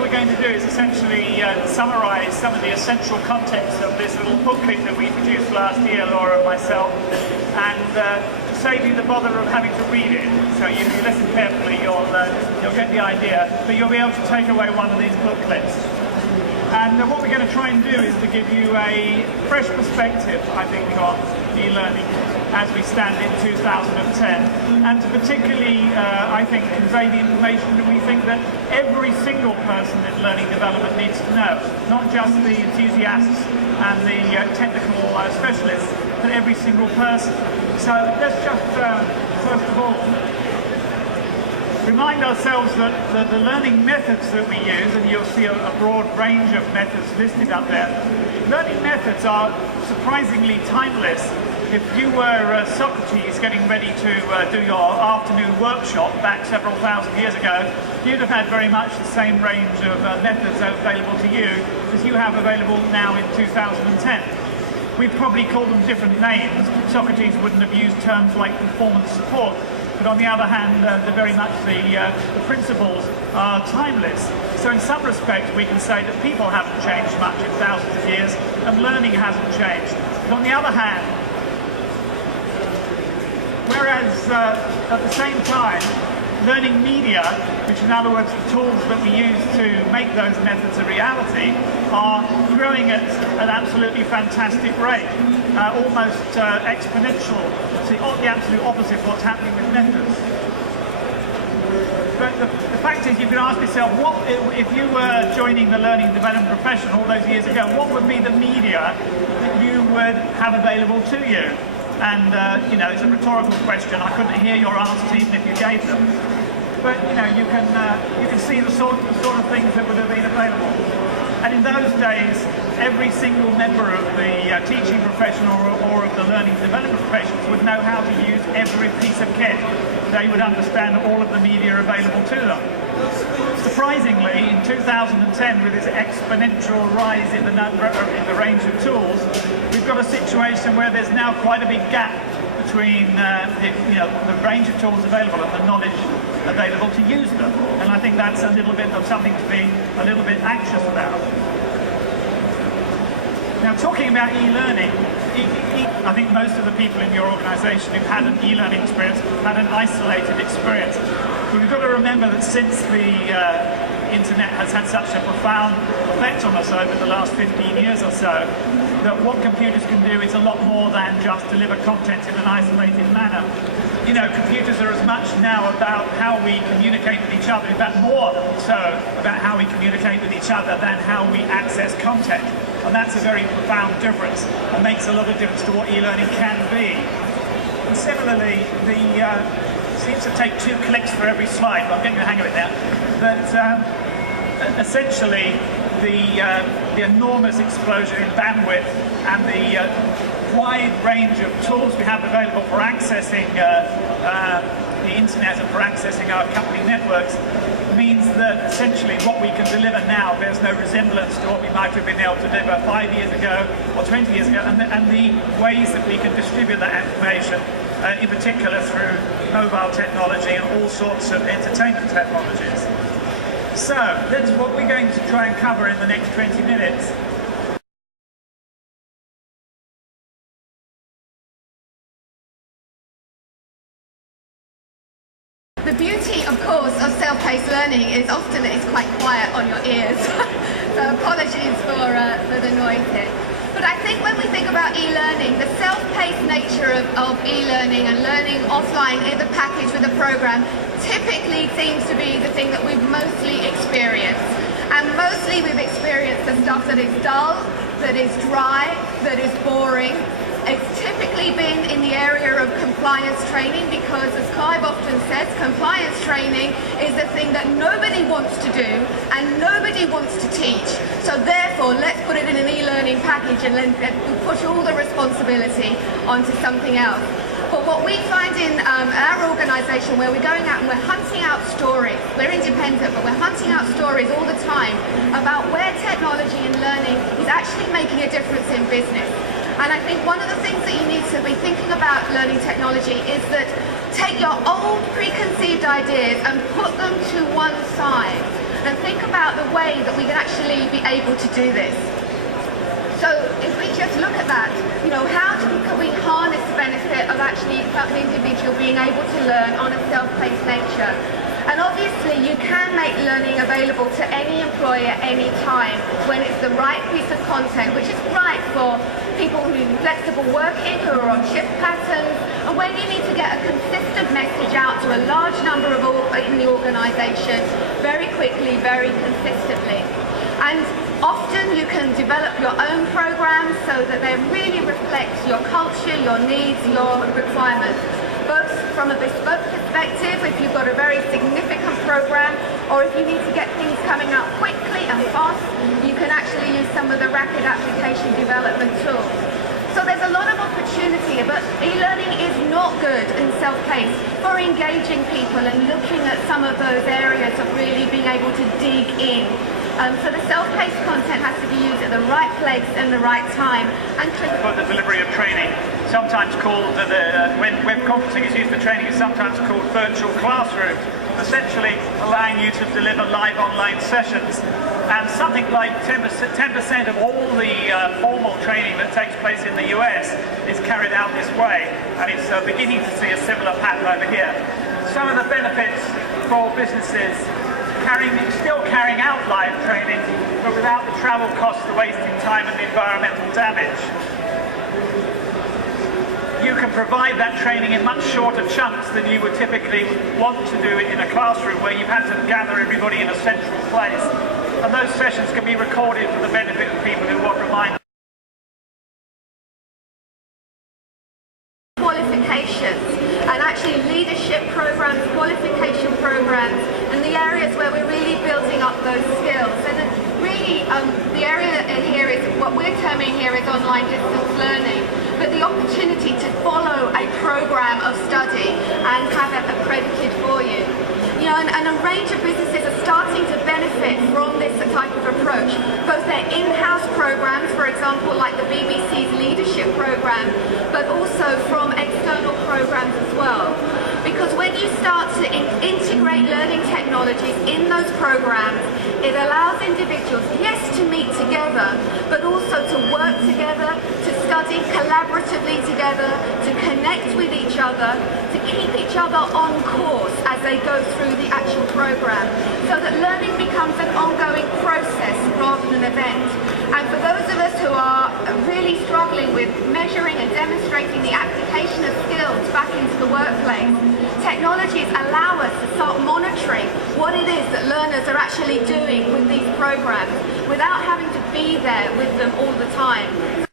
we're going to do is essentially summarise some of the essential context of this little booklet that we produced last year, Laura and myself, and to save you the bother of having to read it. So if you listen carefully, you'll get the idea, but you'll be able to take away one of these booklets. And what we're going to try and do is to give you a fresh perspective, I think, on e-learning as we stand in 2010, and to particularly, I think, convey the information that we think that every single person in learning development needs to know, not just the enthusiasts and the technical specialists, but every single person. So let's just, first of all, remind ourselves that the learning methods that we use, and you'll see a broad range of methods listed up there, learning methods are surprisingly timeless. If you were Socrates getting ready to do your afternoon workshop back several thousand years ago, you'd have had very much the same range of methods available to you as you have available now in 2010. We'd probably call them different names. Socrates wouldn't have used terms like performance support, but on the other hand, they're very much the principles are timeless. So in some respects, we can say that people haven't changed much in thousands of years, and learning hasn't changed. But on the other hand, whereas at the same time, learning media, which in other words the tools that we use to make those methods a reality, are growing at an absolutely fantastic rate, almost exponential. So the absolute opposite of what's happening with methods. But the fact is, you can ask yourself, what if you were joining the learning development profession all those years ago, what would be the media that you would have available to you? And it's a rhetorical question. I couldn't hear your answers even if you gave them. But you can see the sort of things that would have been available. And in those days, every single member of the teaching profession or of the learning development professions would know how to use every piece of kit. They would understand all of the media available to them. Surprisingly, in 2010, with this exponential rise in the range of tools, we've got a situation where there's now quite a big gap between the range of tools available and the knowledge available to use them. And I think that's a little bit of something to be a little bit anxious about. Now, talking about e-learning, I think most of the people in your organisation who've had an e-learning experience had an isolated experience. But we've got to remember that since the internet has had such a profound effect on us over the last 15 years or so, that what computers can do is a lot more than just deliver content in an isolated manner. Computers are as much now about how we communicate with each other, in fact more so about how we communicate with each other than how we access content. And that's a very profound difference and makes a lot of difference to what e-learning can be. And similarly, seems to take 2 clicks for every slide, but I'm getting the hang of it now. But essentially, the enormous explosion in bandwidth and the wide range of tools we have available for accessing the internet and for accessing our company networks means that essentially what we can deliver now bears no resemblance to what we might have been able to deliver 5 years ago or 20 years ago, and the ways that we can distribute that information, in particular through mobile technology and all sorts of entertainment technologies. So that's what we're going to try and cover in the next 20 minutes. The beauty, of course, of self-paced learning is often it's quite quiet on your ears. So apologies for the noise here. But I think when we think about e-learning, the self-paced nature of e-learning and learning offline in the package with a program typically seems to be the thing that we've mostly experienced. And mostly we've experienced the stuff that is dull, that is dry, that is boring. It's typically been in the area of compliance training because, as Clive often says, compliance training is the thing that nobody wants to do and nobody wants to teach. So therefore, let's put it in an e-learning package and let's push all the responsibility onto something else. But what we find in our organisation, where we're going out and we're hunting out stories, we're independent, but we're hunting out stories all the time about where technology and learning is actually making a difference in business. And I think one of the things that you need to be thinking about learning technology is that take your old preconceived ideas and put them to one side and think about the way that we can actually be able to do this. So if we just look at that, how can we harness the benefit of actually an individual being able to learn on a self-paced nature? And obviously you can make learning available to any employer any time when it's the right piece of content, which is right for people who are flexible working, who are on shift patterns, and when you need to get a consistent message out to a large number of in the organisation very quickly, very consistently. And often you can develop your own programs so that they really reflect your culture, your needs, your requirements. Both from a bespoke perspective, if you've got a very significant program, or if you need to get things coming out quickly and fast, you can actually use some of the rapid application development tools. So there's a lot of opportunity, but e-learning is not good in self-paced for engaging people and looking at some of those areas of really being able to dig in. So the self-paced content has to be used at the right place and the right time. And for the delivery of training, sometimes called, when web conferencing is used for training, it's sometimes called virtual classroom, essentially allowing you to deliver live online sessions. And something like 10% of all the formal training that takes place in the US is carried out this way, and it's beginning to see a similar pattern over here. Some of the benefits for businesses still carrying out live training, but without the travel costs, the wasting time and the environmental damage. You can provide that training in much shorter chunks than you would typically want to do it in a classroom where you've had to gather everybody in a central place. And those sessions can be recorded for the benefit of people who want reminders. Qualifications, and actually leadership programs, qualification programs, and the areas where we're really building up those skills. And really, the area here is what we're terming here is online distance learning, but the opportunity to follow a program of study and have it accredited for you. And a range of businesses are starting to benefit from this type of approach, both their in-house programs, for example, like the BBC's leadership program, but also from external programs as well. Because when you start to integrate learning technologies in those programs, it allows individuals, yes, to meet together, but also to work together, to study collaboratively together, to connect with each other, to keep each other on course as they go through the actual program, so that learning becomes an ongoing process rather than an event. And for those of us who are really struggling with measuring and demonstrating the application of skills back into the workplace, technologies allow us to start monitoring what it is that learners are actually doing with these programs without having to be there with them all the time.